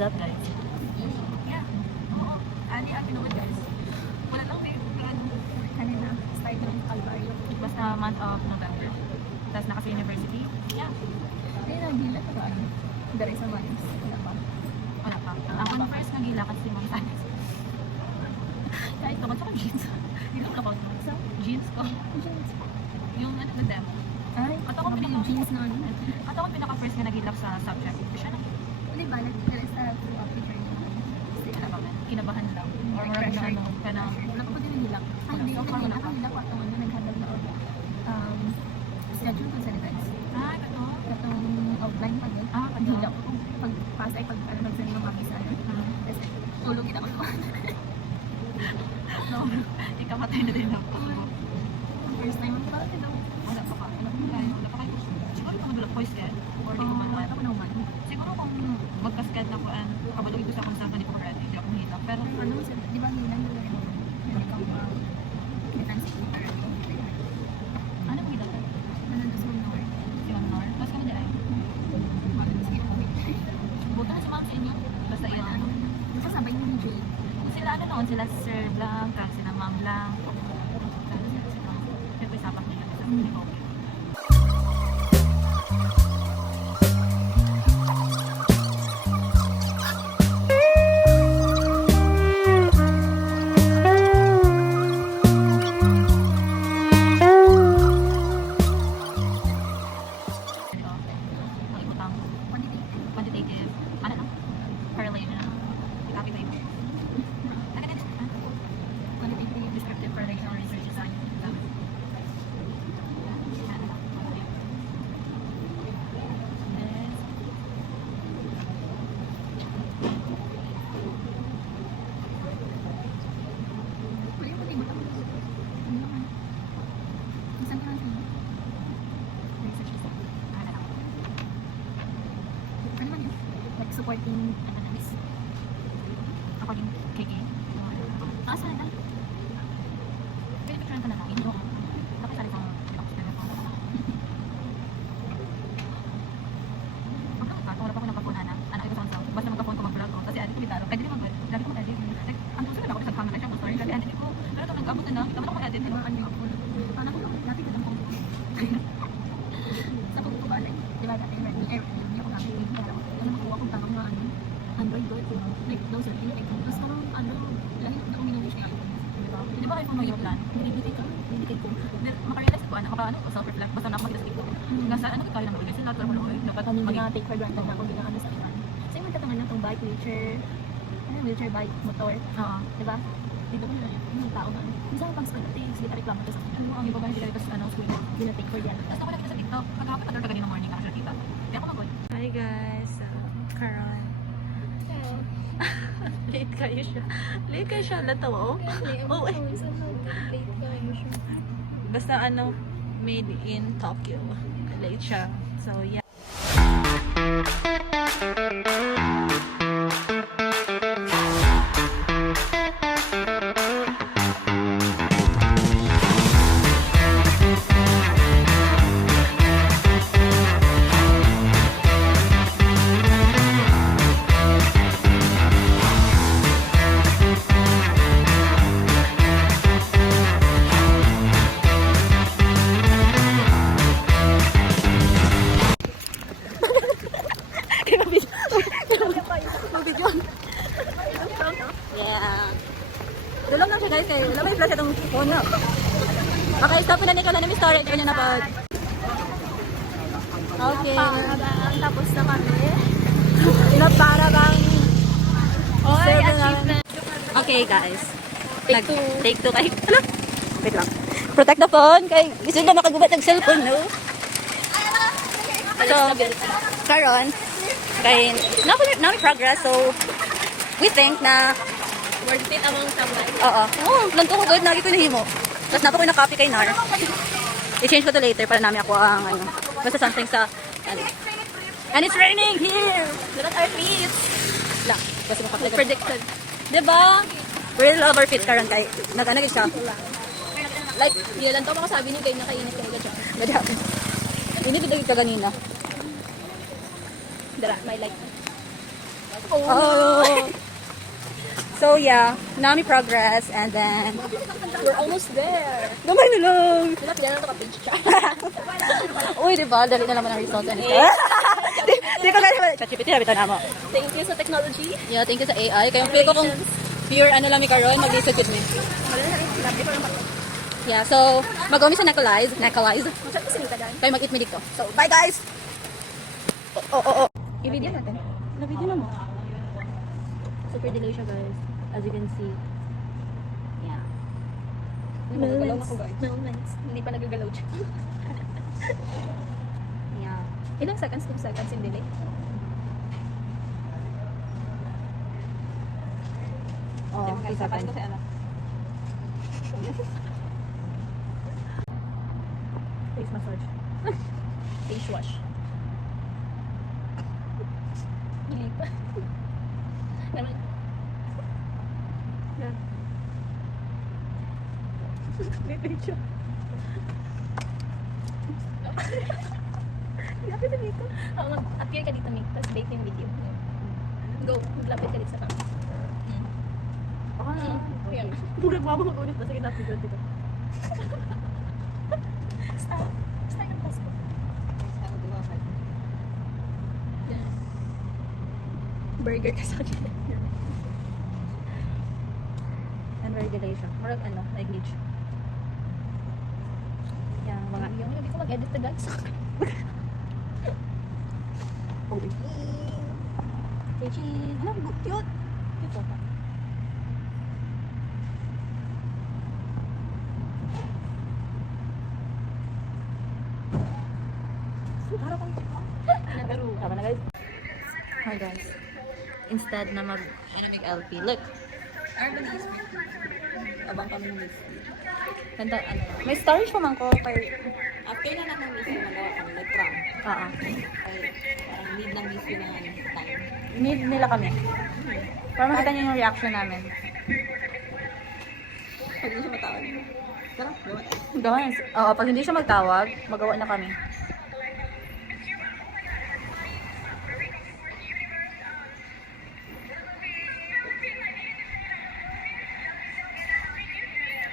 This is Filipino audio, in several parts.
up, guys? Yeah. Oo. Ani ang pinuod guys. Wala lang may plan kanina. Start ng Calvario. Basta month of November. Tapos naka sa university. Yeah. Ayun ang gila pa ano. Dari sa Manis. Wala pa. Wala pa. Ako na first nagila kasi mga sanis. Kahit naman sa jeans. Hindi ko na sa jeans ko. Jeans. Yung ano na demo. Ay, At ako jeans na ano. At ako pinaka-first na nagilap sa subject. Siya na. Hindi ba? Nagkala sa throughout the journey. Kinabahan. Kinabahan lang. Or Like marami na pressure. ano. Kana. Wala ko pa din nilak. Ay, hindi. Nagkala ko atong ano. Naghandle na schedule ko sa guys. Ah, ito. Katong offline pa din. Ah, Ang hila ko. Pag-pass ay pag ano nagsend ng mga ano. Kasi tulog kita ko. No. Ikamatay na din ako. First time ako bakit daw. Wala pa ka. Wala pa kayo. Siguro kung madulak voice yan. Or di ko man. Ako na man. Siguro kung magkaskat na ko an kabalog ito sa kung saan hindi ko ready. Hindi ako mahita. Pero Ano di ba hilang na rin? Hindi ka ba? Kitan sa kita rin. ano mo gilap? Ano na sa Nor? Si Ma'am Nor. Mas kami dyan. Buto na si Ma'am sa inyo. Basta yun. Kasabay mo ni Jay. Sila ano noon, sila Sir Blanc, sila Ma'am Blanc. Siyempre sapak nila. Hindi ko okay. Ito, ang ibutang quantitative. Ano lang? Correlation. Copy ba yun? Ano ganito? Quantitative descriptive correlation research design. Pwede mo din mo. Ano naman? Saan ka natin? Research design. Ano lang? Ano man yun? Like supporting Analysis. According KK. saan na? Pwede picturean ka na lang. Ino. Tapos sali kang wala pa ako nagpa-phone na. Ano ito sa basta magpa-phone ko mag-vlog ko. Kasi ano ko bitaro. Pwede naman. Dami ko edit. Like, ang gusto na ako sa camera siya. Sorry. Kasi edit ko. Ano to nag-abot na. Ikaw na ako edit. Di ba ano yung ako? Paano ko dati ko lang po. Sa pag ko ba like, di ba dati ready hindi ako gamit yung parang ano nakuha kong tanong na ano Android go like those are like tapos parang ano lagi na ako minunod siya di ba? Di ba kayo kung mag-yung plan? Hindi ko Makarealize ko, ano ka ano, self-reflect. Basta na makita sa TikTok. Nasa ano ka kaya naman. Kasi lahat wala ko dapat kami maging mga take for granted na kung ano sa iba. So yung magkatangan na itong bike, wheelchair, bike, motor, oo. di ba? Dito ko na yung tao na ano. Minsan pang school, sige reklamo ko sa akin. Ang iba ba hindi kasi ano, school. Hindi na take for granted. Tapos ako nakita sa TikTok. Pagkakapit na kanina morning ako siya kita. Hindi ako mag-good. Hi guys. Karon. Late kayo siya. Late kayo siya. Latawa oh. Oh eh. Basta ano, made in Tokyo. Late siya. So yeah. Yeah. Dulong lang siya guys kay wala may flash itong phone na. Okay, stop na ni Kala na may storage niya na pag. Okay. Tapos na kami. Na para bang Oy, achievement. Okay guys. Take two kay. Hello. Wait lang. Protect the phone kay gusto na makagubat ng cellphone no. So, karon kay na progress so we think na worth it among sabay. Oo. Oo, lang ko good na ito nahimo. Tapos nato ko na-copy kay Nar. I-change ko to later para namin ako ang ano. Basta something sa ano. And it's raining here. Look at our feet. Lang, kasi makapag predicted. 'Di ba? We love our feet karon kay nag-ano siya. Like, yun lang to makasabi ni kay nakainit ka nila siya. Gadi ako. Ini bidagi ka ganina. Dara, my like. Oh. So yeah, Nami progress and then We're almost there. gamay na lang. Wala, pila na ito ka-page siya. Uy, di ba? Dali na naman ang result. Di ko kaya ChatGPT na bitaw na mo. Thank you sa technology. Yeah, thank you sa AI. Kayong feel ko kung pure ano lang mi karon, mag-research with me. Wala na rin. Labi ko lang pa. Yeah, so mag-umi sa Necolize. Masarap kasi nita dyan. Kayo mag-eat me dito. So, bye guys! Oh. I-video natin. Na-video na mo. Super delicious guys. As you can see. Yeah. Nagagalaw na ko guys. Moments. Hindi pa nagagalaw siya. Yeah. Ilang seconds? 2 seconds in delay. Oh, Kasi ano. Face massage. Face wash. Hindi pa. Naman. May picture. Lapit na dito. Oo, appear ka dito, Mick. Tapos bake yung video. Go. Maglapit ka dito sa camera. Okay. Bugat mo ako mag-ulit na. Sige, tapos dito. Stop. Stop yung post ko. Burger ka sa akin. And very delicious. Marag ano, like glitch. Yeah, mga Yung hindi ko mag-edit na guys. Chin. Ano, cute. Cute pa. Tama na guys. Hi guys. Instead na mag LP, look. Abang kami ng miss. Ganda, ano. May story siya man ko. After na ng miss yung magawa kami, nag-prank. Oo. Ay, parang need ng miss yung mga time. Need nila kami. Para makita niyo yung reaction namin. Pag hindi siya matawag. Tara, gawa. Gawin. Oo, pag hindi siya magtawag, magawa na kami.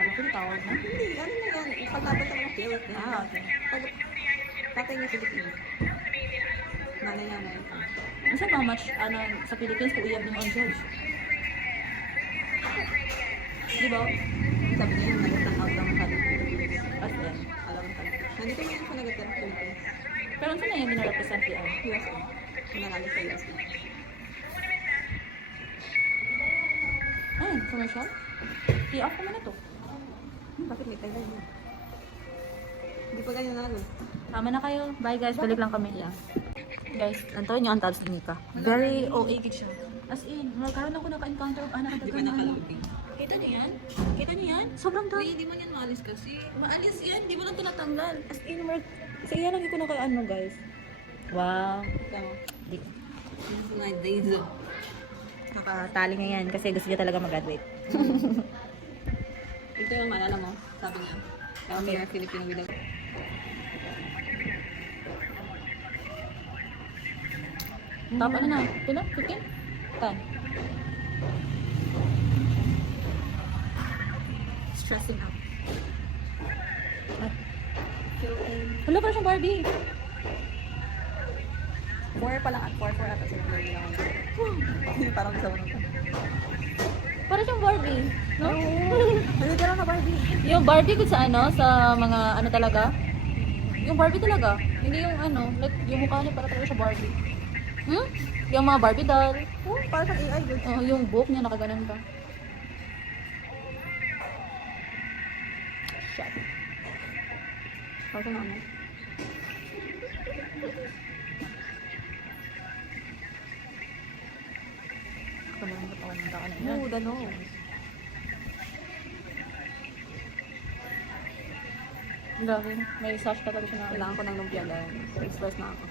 Ano ko tawag na? Hindi, ano na yan. Ipaglaban ka ng field. Ah, okay. Pag tatay niya Filipino. Nanay niya na yun. Kasi how much ano, sa Philippines kung iyab ng on judge? Di ba? Sabi niya yung nag-stand out lang sa Philippines. At yan. Alam mo talaga. Nandito mo yun siya nag-stand ng Philippines. Pero saan na yung binarepresent yan? USA. Nanalo sa USA. Ay, commercial? I-off ko muna to. Bakit may tayo yun? Hindi pa ganyan nanalo. Tama na kayo. Bye guys, balik lang kami. Yeah. Guys, nantoon nyo ang tabs ni Nika. Very OA siya. As in, magkaroon ako naka-encounter of anak Hindi pa nakalaping. Kita niyo yan? Kita niyo yan? Sobrang dami. Hindi mo yan maalis kasi. Maalis yan, di mo lang ito natanggal. As in, sa iya lang ko na kay ano guys. Wow. Tama. Di. This is my days. Nakatali niya yan kasi gusto niya talaga mag-graduate. Ito yung maalala mo. Sabi niya. Kami yung Filipino without. Top ano na? Pila? 15? 10. Stressing out. Wala pa siyang Barbie. 4 pa lang at 4 ata sa vlog lang. Parang sa mga. Para siyang Barbie. No? Ano ka lang na Barbie? Yung Barbie ko sa ano, sa mga ano talaga. Yung Barbie talaga. Hindi yung ano, like yung mukha niya para talaga siya Barbie. Hmm? Yung mga Barbie doll. Oh, parang AI good. Oh, yung book niya nakaganon pa. Shit. Parang ano? Ako na lang katawan ng daan na yan. No, dano. Grabe. May sash ka talaga siya na. Kailangan ko ng lumpia dahil express na ako.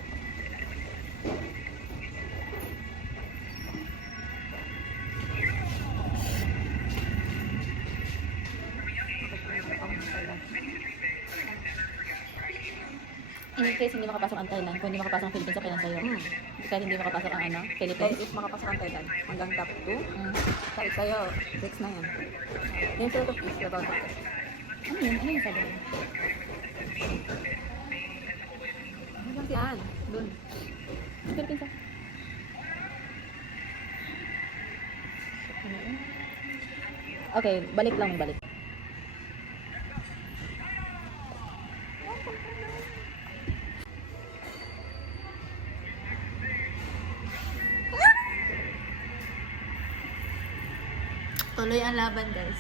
In case hindi makapasok ang Thailand, kung hindi makapasok ang Philippines, okay lang sa'yo. Kahit hindi makapasok ang ano, Kaya Philippines. if makapasok ang Thailand, hanggang top 2, Mm. kahit sa'yo, 6 na yan. Yung sort of is about it. Ano yun? Ano yung sabi mo? Hanggang si Ann, dun. Philippines ah. Okay, balik lang, balik. Tuloy ang laban, guys.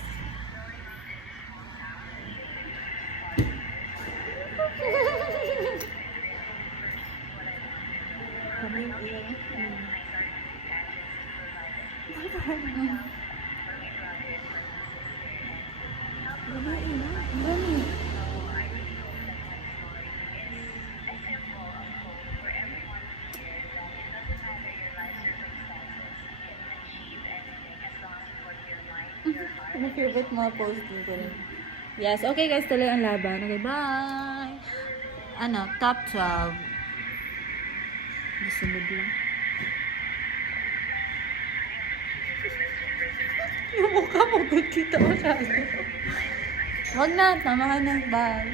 Kami yung ilan. Grabe yung ina. Ang dami. Ano favorite mga post ko rin? Yes, okay guys, tuloy ang laban. Okay, bye! Ano, top 12. Sunod lang. Yung mukha mo, good kita masyado. Huwag na, tama ka na. Bye!